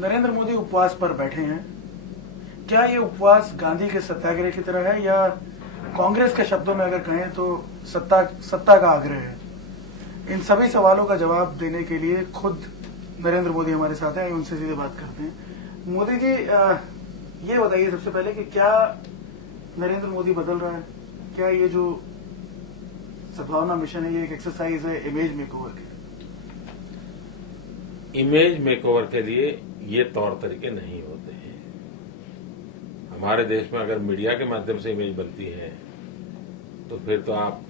नरेंद्र मोदी उपवास पर बैठे हैं। क्या ये उपवास गांधी के सत्याग्रह की तरह है या कांग्रेस के शब्दों में अगर कहें तो सत्ता का आग्रह है? इन सभी सवालों का जवाब देने के लिए खुद नरेंद्र मोदी हमारे साथ हैं, उनसे सीधे बात करते हैं। मोदी जी, ये बताइए सबसे पहले कि क्या नरेंद्र मोदी बदल रहा है? क्या ये जो सद्भावना मिशन है ये एक एक्सरसाइज है इमेज मेकओवर के? इमेज मेकओवर के लिए ये तौर तरीके नहीं होते हैं। हमारे देश में अगर मीडिया के माध्यम से इमेज बनती है तो फिर तो आप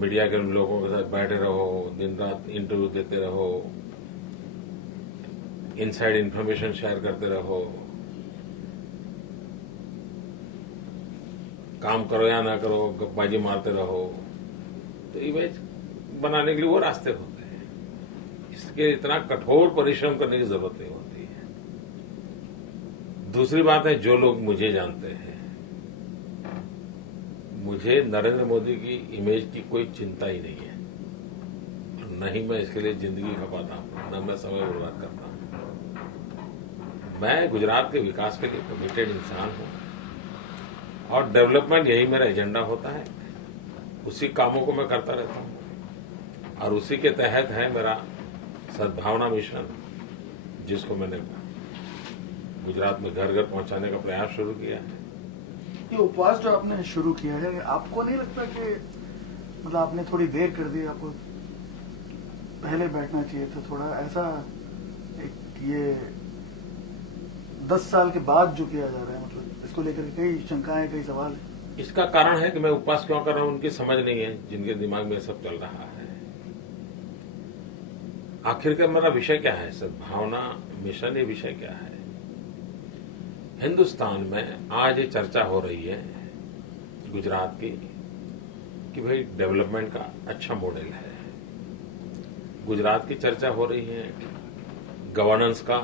मीडिया के लोगों के साथ बैठे रहो, दिन रात इंटरव्यू देते रहो, इनसाइड इंफॉर्मेशन शेयर करते रहो, काम करो या ना करो, गप्पाजी मारते रहो, तो इमेज बनाने के लिए वो रास्ते होते हैं। इसके इतना कठोर परिश्रम करने की जरूरत नहीं होती है। दूसरी बात है, जो लोग मुझे जानते हैं, मुझे नरेंद्र मोदी की इमेज की कोई चिंता ही नहीं है और न ही मैं इसके लिए जिंदगी खपाता हूं, न मैं समय बर्बाद करता हूं। मैं गुजरात के विकास के लिए कमिटेड इंसान हूं और डेवलपमेंट यही मेरा एजेंडा होता है। उसी कामों को मैं करता रहता हूं और उसी के तहत है मेरा सद्भावना मिशन, जिसको मैंने गुजरात में घर घर पहुंचाने का प्रयास शुरू किया है। ये उपवास जो आपने शुरू किया है, आपको नहीं लगता कि मतलब आपने थोड़ी देर कर दी? आपको पहले बैठना चाहिए था थोड़ा ऐसा? एक ये 10 साल के बाद जो किया जा रहा है, मतलब इसको लेकर कई शंकाएं, कई सवाल है। इसका कारण है कि मैं उपवास क्यों कर रहा हूं, उनकी समझ नहीं है, जिनके दिमाग में सब चल रहा है। आखिरकार मेरा विषय क्या है? सद्भावना मिशन, ये विषय क्या है? हिंदुस्तान में आज ये चर्चा हो रही है गुजरात की कि भाई डेवलपमेंट का अच्छा मॉडल है। गुजरात की चर्चा हो रही है गवर्नेंस का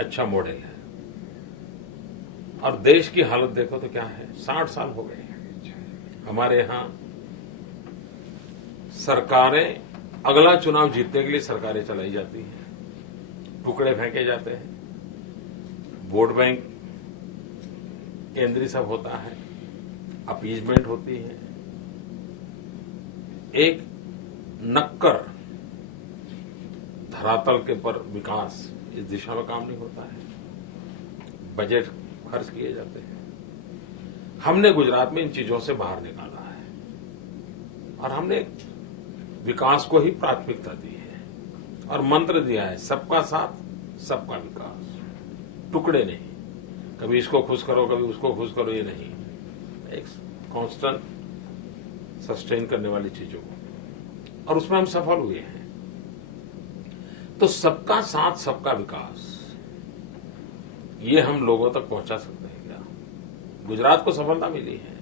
अच्छा मॉडल है। और देश की हालत देखो तो क्या है, 60 साल हो गए हमारे यहां सरकारें, अगला चुनाव जीतने के लिए सरकारें चलाई जाती हैं, टुकड़े फेंके जाते हैं, वोट बैंक केंद्रीय सब होता है, अपीजमेंट होती है, एक नक्कर धरातल के पर विकास इस दिशा में काम नहीं होता है, बजट खर्च किए जाते हैं। हमने गुजरात में इन चीजों से बाहर निकाला है और हमने विकास को ही प्राथमिकता दी है और मंत्र दिया है, सबका साथ सबका विकास, टुकड़े नहीं, कभी इसको खुश करो कभी उसको खुश करो, ये नहीं, एक कांस्टेंट सस्टेन करने वाली चीजों को, और उसमें हम सफल हुए हैं। तो सबका साथ सबका विकास, ये हम लोगों तक पहुंचा सकते हैं क्या? गुजरात को सफलता मिली है।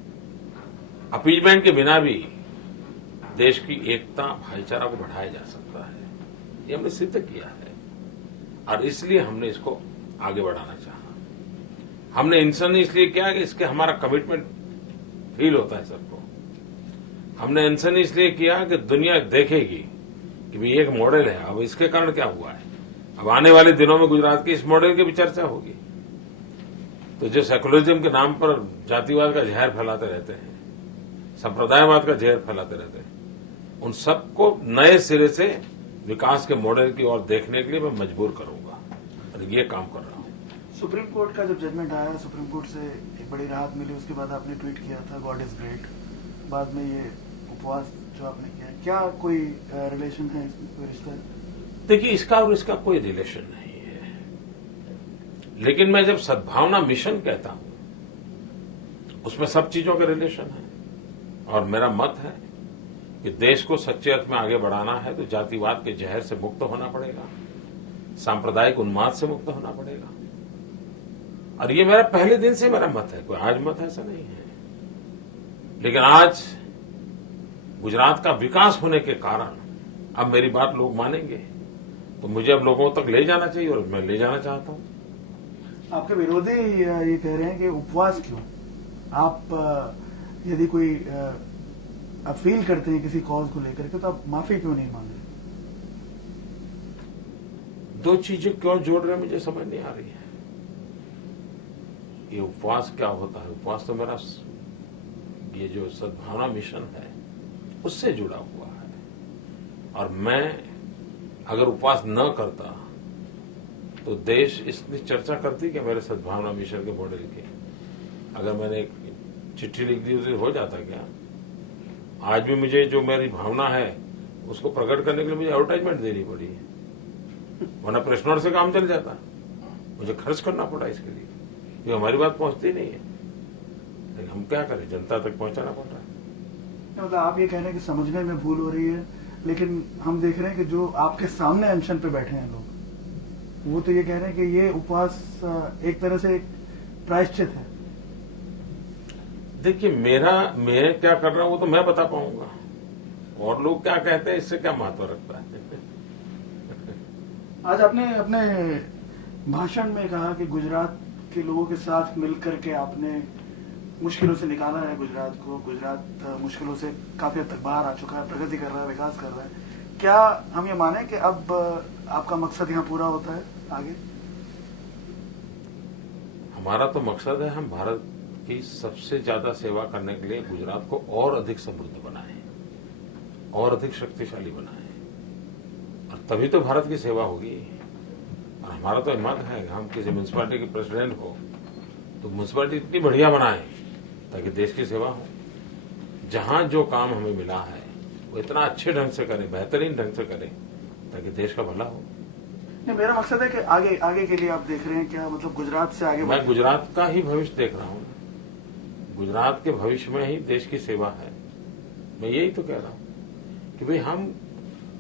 अपीजमेंट के बिना भी देश की एकता, भाईचारा को बढ़ाया जा सकता है, ये हमने सिद्ध किया है और इसलिए हमने इसको आगे बढ़ाना चाहा। हमने इंसान इसलिए किया कि इसके हमारा कमिटमेंट फील होता है सबको। हमने इंसान इसलिए किया कि दुनिया देखेगी कि भी एक मॉडल है। अब इसके कारण क्या हुआ है, अब आने वाले दिनों में गुजरात की इस मॉडल की भी चर्चा होगी। तो जो सेकुलरिज्म के नाम पर जातिवाद का जहर फैलाते रहते हैं, संप्रदायवाद का जहर फैलाते रहते हैं, उन सबको नए सिरे से विकास के मॉडल की ओर देखने के लिए मैं मजबूर करूंगा और ये काम कर रहा हूं। सुप्रीम कोर्ट का जब जजमेंट आया, सुप्रीम कोर्ट से एक बड़ी राहत मिली, उसके बाद आपने ट्वीट किया था गॉड इज ग्रेट, बाद में ये उपवास जो आपने किया, क्या कोई रिलेशन है, कोई रिश्ता है? देखिए, इसका और इसका कोई रिलेशन नहीं है, लेकिन मैं जब सद्भावना मिशन कहता हूं उसमें सब चीजों के रिलेशन है। और मेरा मत है कि देश को सच्चे अर्थ में आगे बढ़ाना है तो जातिवाद के जहर से मुक्त होना पड़ेगा, सांप्रदायिक उन्माद से मुक्त होना पड़ेगा। और ये मेरा पहले दिन से मेरा मत है, कोई आज मत ऐसा नहीं है। लेकिन आज गुजरात का विकास होने के कारण अब मेरी बात लोग मानेंगे, तो मुझे अब लोगों तक ले जाना चाहिए और मैं ले जाना चाहता हूं। आपके विरोधी ये कह रहे हैं कि उपवास क्यों? आप यदि कोई आप फील करते हैं किसी कॉज को लेकर के, तो आप माफी क्यों नहीं मांगे? दो चीजें क्यों जोड़ रहे हैं मुझे समझ नहीं आ रही है। ये उपवास क्या होता है? उपवास तो मेरा ये जो सद्भावना मिशन है उससे जुड़ा हुआ है, और मैं अगर उपवास न करता तो देश इतनी चर्चा करती कि मेरे सद्भावना मिशन के मॉडल की। अगर मैंने एक चिट्ठी लिख दी तो हो जाता क्या? आज भी मुझे जो मेरी भावना है उसको प्रकट करने के लिए मुझे एडवर्टाइजमेंट देनी पड़ी है, वरना प्रेस नोट से काम चल जाता। मुझे खर्च करना पड़ा इसके लिए, ये हमारी बात पहुंचती नहीं है, लेकिन हम क्या करें, जनता तक पहुंचाना पड़ रहा है। मतलब आप ये कह रहे हैं कि समझने में भूल हो रही है, लेकिन हम देख रहे हैं कि जो आपके सामने अनशन पे बैठे हैं लोग, वो तो ये कह रहे हैं कि ये उपवास एक तरह से एक प्रायश्चित है। देखिए, मैं क्या कर रहा हूं वो तो मैं बता पाऊंगा, और लोग क्या कहते हैं इससे क्या महत्व रखता है। आज आपने अपने भाषण में कहा कि गुजरात के लोगों के साथ मिलकर के आपने मुश्किलों से निकाला है गुजरात को। गुजरात मुश्किलों से काफी हद तक बाहर आ चुका है, प्रगति कर रहा है, विकास कर रहा है। क्या हम ये माने कि अब आपका मकसद यहाँ पूरा होता है आगे? हमारा तो मकसद है हम भारत की सबसे ज्यादा सेवा करने के लिए गुजरात को और अधिक समृद्ध बनाएं, और अधिक शक्तिशाली बनाएं, और तभी तो भारत की सेवा होगी। और हमारा तो हिम्मत है कि हम किसी म्यूनसिपालिटी के प्रेसिडेंट हो तो म्यूनसिपालिटी इतनी बढ़िया बनाएं ताकि देश की सेवा हो। जहां जो काम हमें मिला है वो इतना अच्छे ढंग से करें, बेहतरीन ढंग से करें ताकि देश का भला हो। नहीं, मेरा मकसद है कि आगे के लिए आप देख रहे हैं क्या, मतलब गुजरात से आगे? मैं गुजरात का ही भविष्य देख रहा हूं, गुजरात के भविष्य में ही देश की सेवा है। मैं यही तो कह रहा हूं कि भाई हम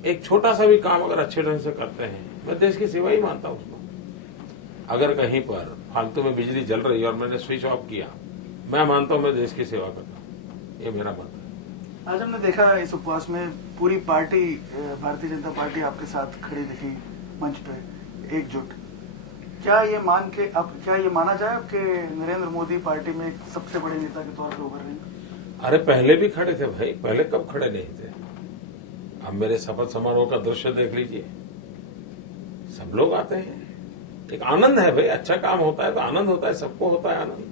एक छोटा सा भी काम अगर अच्छे ढंग से करते हैं, मैं देश की सेवा ही मानता हूं उसको। अगर कहीं पर फालतू में बिजली जल रही है और मैंने स्विच ऑफ किया, मैं मानता हूं मैं देश की सेवा करता हूं, ये मेरा मत है। आज हमने देखा इस उपवास में पूरी पार्टी, भारतीय जनता पार्टी आपके साथ खड़ी दिखी मंच पे एकजुट। क्या ये माना जाए कि नरेंद्र मोदी पार्टी में एक सबसे बड़े नेता के तौर पर उभर रहे हैं? अरे पहले भी खड़े थे भाई, पहले कब खड़े नहीं थे? अब मेरे शपथ समारोह का दृश्य देख लीजिए, सब लोग आते हैं, एक आनंद है भाई। अच्छा काम होता है तो आनंद होता है, सबको होता है आनंद,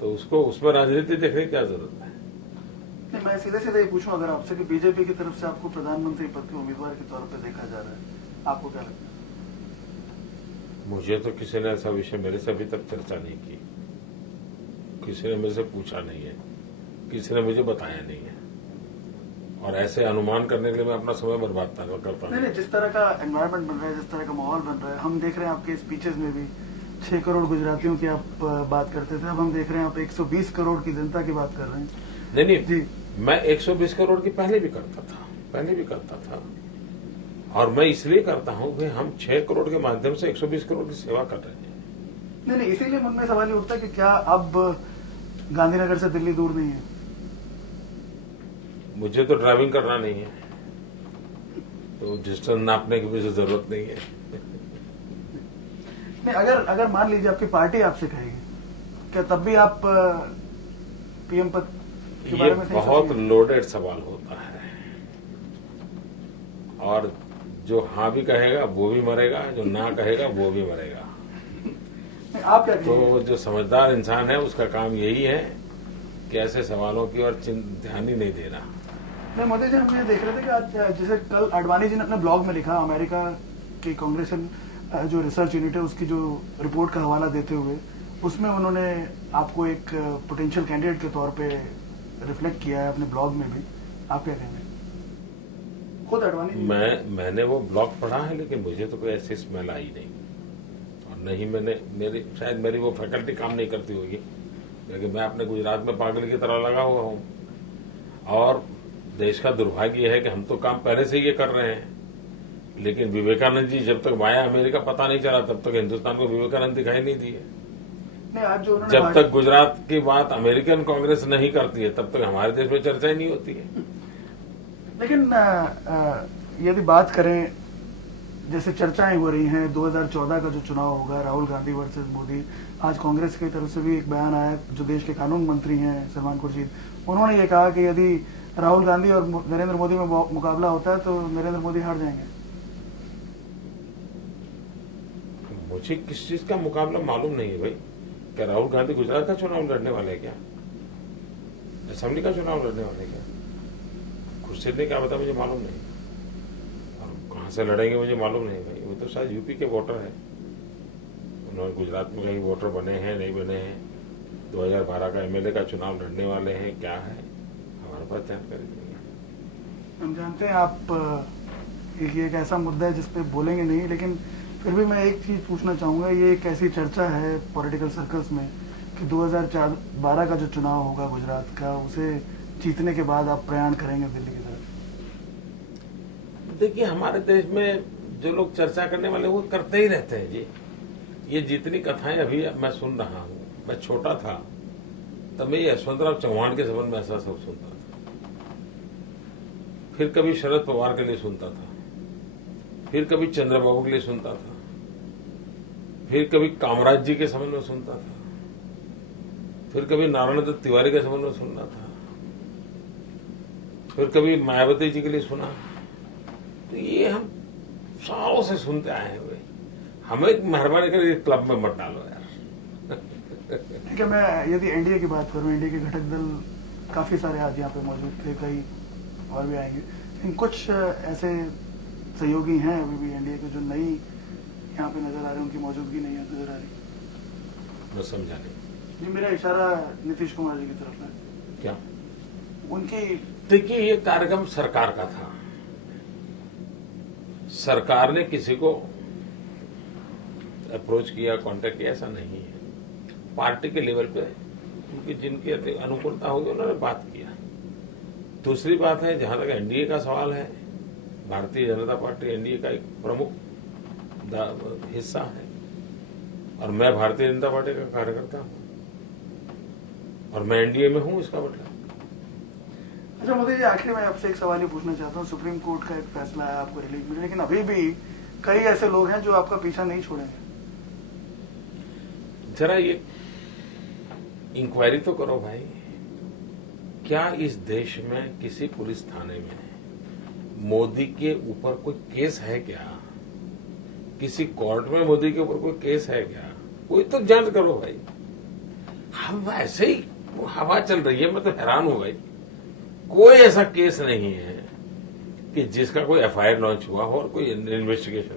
तो उसको उसमें राजनीति देखने की क्या जरूरत है? नहीं, मैं सीधे सीधे ये पूछूं अगर आपसे कि बीजेपी की तरफ से आपको प्रधानमंत्री पद के उम्मीदवार के तौर पर देखा जा रहा है, आपको क्या लगता है? मुझे तो किसी ने ऐसा विषय मेरे से अभी तक चर्चा नहीं की, किसी ने मेरे से पूछा नहीं है, किसी ने मुझे बताया नहीं है, और ऐसे अनुमान करने के लिए मैं अपना समय बर्बाद करता हूँ। नहीं, जिस तरह का एनवायरनमेंट बन रहा है, जिस तरह का माहौल बन रहा है, हम देख रहे हैं आपके स्पीचेस में भी 6 करोड़ गुजरातियों की आप बात करते थे, अब हम देख रहे हैं आप 120 करोड़ की जनता की बात कर रहे हैं। नहीं जी, मैं 120 करोड़ की पहले भी करता था, और मैं इसलिए करता हूं कि हम 6 करोड़ के माध्यम से 120 करोड़ की सेवा कर रहे हैं। नहीं, इसीलिए मन में सवाल ये उठता है कि क्या अब गांधीनगर से दिल्ली दूर नहीं है? मुझे तो ड्राइविंग करना नहीं है, तो डिस्टेंस नापने की मुझे जरूरत नहीं है। नहीं, अगर मान लीजिए आपकी पार्टी आपसे कहेगी, क्या तब भी आप पीएम पद के बारे में? ये बहुत लोडेड सवाल होता है, और जो हाँ भी कहेगा वो भी मरेगा, जो ना कहेगा वो भी मरेगा। आप क्या तो जो समझदार इंसान है उसका काम यही है कि ऐसे सवालों की ओर ध्यान ही नहीं देना। नहीं, मोदी जी, हम ये देख रहे थे कि आज जैसे कल आडवाणी जी ने अपने ब्लॉग में लिखा, अमेरिका की कांग्रेस जो रिसर्च यूनिट है उसकी जो रिपोर्ट का हवाला देते हुए, उसमें उन्होंने आपको एक पोटेंशियल कैंडिडेट के तौर पे रिफ्लेक्ट किया है अपने ब्लॉग में भी। आप क्या कहेंगे? खुद आडवाणी मैंने वो ब्लॉग पढ़ा है, लेकिन मुझे तो कोई ऐसी स्मेल आई नहीं, और नहीं शायद मेरी वो फैकल्टी काम नहीं करती होगी, क्योंकि मैं अपने गुजरात में पागल की तरह लगा हुआ हूं, और देश का दुर्भाग्य है कि हम तो काम पहले से ये कर रहे हैं, लेकिन विवेकानंद जी जब तक माया अमेरिका पता नहीं चला तब तक हिंदुस्तान को विवेकानंद दिखाई नहीं दिए। आज जो जब तक गुजरात की बात अमेरिकन कांग्रेस नहीं करती है तब तक हमारे देश में चर्चा ही नहीं होती है। लेकिन यदि बात करें, जैसे चर्चाएं हो रही हैं 2014 का जो चुनाव होगा, राहुल गांधी वर्सेस मोदी, आज कांग्रेस की तरफ से भी एक बयान आया, जो देश के कानून मंत्री हैं सलमान खुर्शीद, उन्होंने ये कहा कि यदि राहुल गांधी और नरेंद्र मोदी में मुकाबला होता है तो नरेंद्र मोदी हार जाएंगे। मुझे किस चीज का मुकाबला मालूम नहीं है भाई। क्या राहुल गांधी गुजरात का चुनाव लड़ने वाले हैं क्या? असेंबली का चुनाव लड़ने वाले हैं क्या? खुर्शीद ने क्या बताया मुझे मालूम नहीं, और कहां से लड़ेंगे मुझे मालूम नहीं भाई। वो तो शायद यूपी के वोटर है, उन्होंने गुजरात में कहीं वोटर बने हैं नहीं बने हैं, 2012 का एमएलए का चुनाव लड़ने वाले हैं, क्या है हमारे पास जानकारी नहीं है। हम जानते हैं आप ये एक ऐसा मुद्दा है जिसपे बोलेंगे नहीं, लेकिन फिर भी मैं एक चीज पूछना चाहूंगा। ये एक ऐसी चर्चा है पॉलिटिकल सर्कल्स में कि 2012 का जो चुनाव होगा गुजरात का, उसे जीतने के बाद आप प्रयाण करेंगे दिल्ली की तरफ। देखिए, हमारे देश में जो लोग चर्चा करने वाले वो करते ही रहते हैं जी। ये जितनी कथाएं अभी मैं सुन रहा हूं, मैं छोटा था तब मैं यशवंतराव चौहान के संबंध में ऐसा सब सुनता था, फिर कभी शरद पवार के लिए सुनता था, फिर कभी चंद्रबाबू के लिए सुनता था, फिर कभी कामराज जी के संबंध में सुनता था, फिर कभी नारायण दत्त तिवारी के संबंध में सुनना था, फिर कभी मायावती जी के लिए सुना। तो ये हम सालों से सुनते आए हैं भाई। हमें मेहरबानी करके क्लब में मत डालो यार। देखिए, मैं यदि एनडीए की बात करूं, एनडीए के घटक दल काफी सारे आज यहाँ पे मौजूद थे, कई और भी आएंगे, लेकिन कुछ ऐसे सहयोगी हैं अभी भी एनडीए के जो नई यहाँ पे नजर आ रहे हैं, उनकी मौजूदगी नहीं नजर आ रही। मैं समझा नहीं जी, मेरा इशारा नीतीश कुमार जी की तरफ है। क्या? उनकी देखिए, ये कार्यक्रम सरकार का था, सरकार ने किसी को अप्रोच किया, कांटेक्ट किया, ऐसा नहीं है। पार्टी के लेवल पे उनकी जिनकी अनुकूलता होगी उन्होंने बात किया। दूसरी बात है, जहां तक एनडीए का सवाल है, भारतीय जनता पार्टी एनडीए का एक प्रमुख हिस्सा है और मैं भारतीय जनता पार्टी का कार्यकर्ता हूं और मैं एनडीए में हूं, इसका मतलब। अच्छा मोदी जी, आखिर में आपसे एक सवाल ही पूछना चाहता हूँ। सुप्रीम कोर्ट का एक फैसला है, आपको रिलीफ मिली, लेकिन अभी भी कई ऐसे लोग हैं जो आपका पीछा नहीं छोड़ेंगे। जरा ये इंक्वायरी तो करो भाई, क्या इस देश में किसी पुलिस थाने में मोदी के ऊपर कोई केस है क्या? किसी कोर्ट में मोदी के ऊपर कोई केस है क्या? कोई तो जांच करो भाई। हम ऐसे ही हवा चल रही है, मैं तो हैरान हूं भाई। कोई ऐसा केस नहीं है कि जिसका कोई एफआईआर लॉन्च हुआ हो और कोई इन्वेस्टिगेशन